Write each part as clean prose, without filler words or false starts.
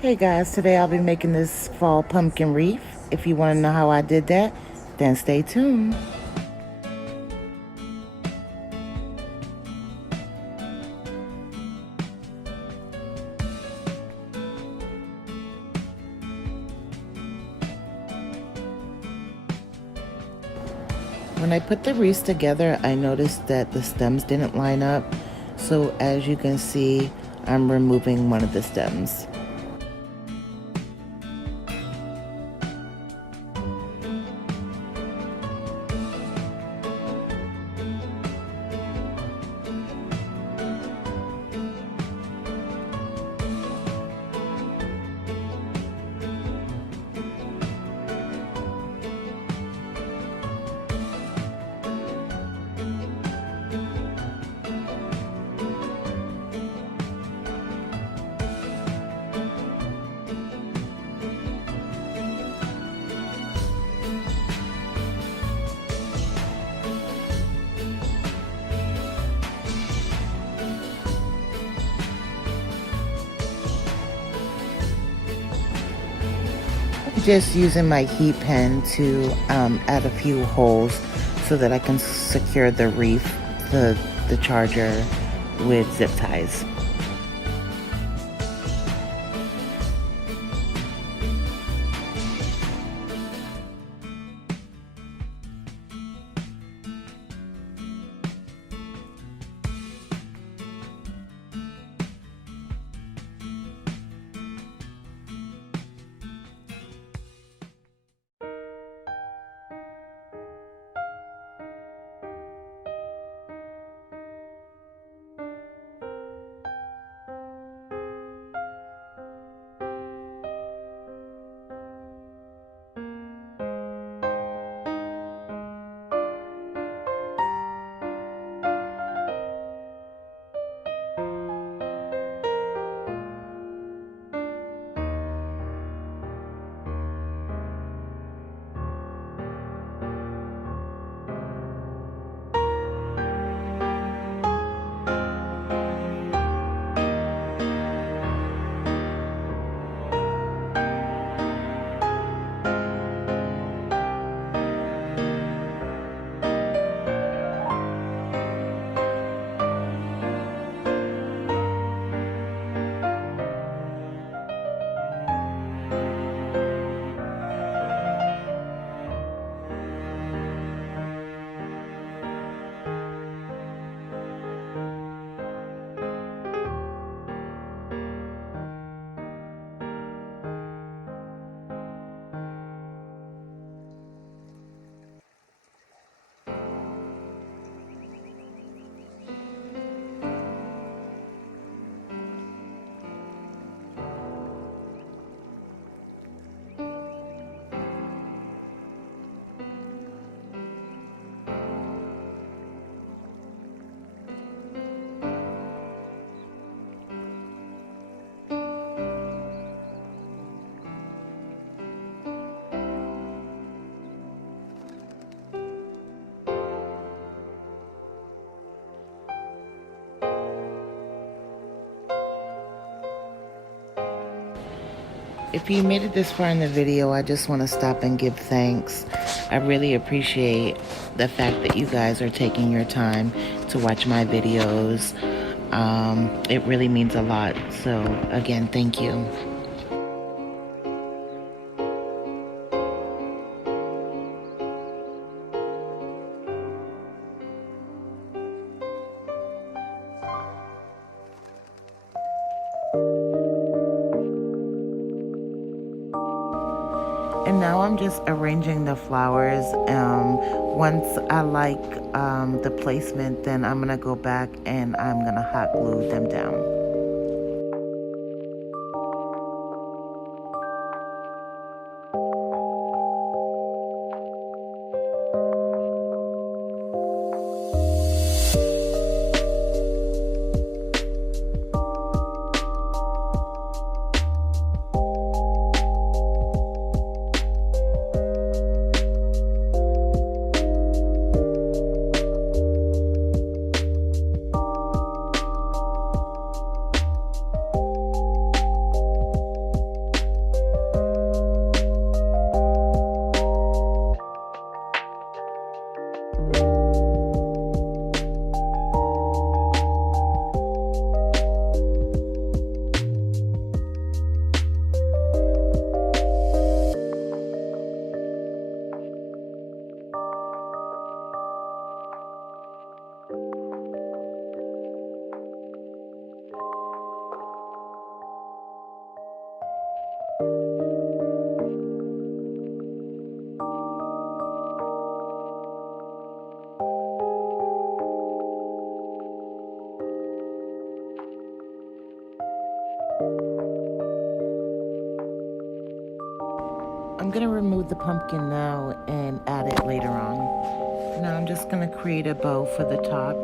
Hey guys, today I'll be making this fall pumpkin wreath. If you want to know how I did that, then stay tuned. When I put the wreaths together, I noticed that the stems didn't line up. So as you can see, I'm removing one of the stems. Just using my heat pen to add a few holes so that I can secure the wreath, the charger, with zip ties. If you made it this far in the video, I just want to stop and give thanks. I really appreciate the fact that you guys are taking your time to watch my videos. It really means a lot. So again, thank you. And now I'm just arranging the flowers. Once I like the placement, then I'm gonna go back and I'm gonna hot glue them down. I'm gonna remove the pumpkin now and add it later on. Now I'm just gonna create a bow for the top.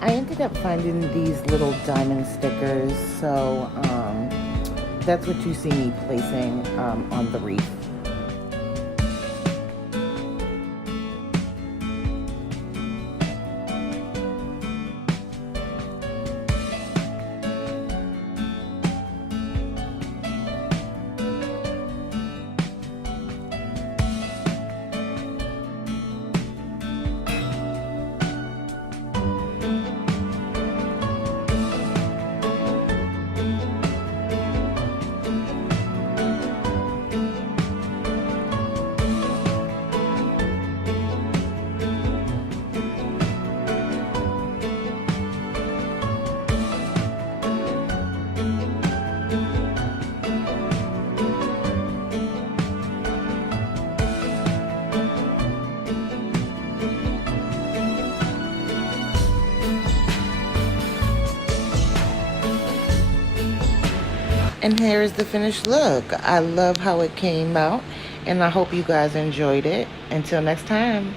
I ended up finding these little diamond stickers, so that's what you see me placing on the wreath. And here is the finished look. I love how it came out, and I hope you guys enjoyed it. Until next time.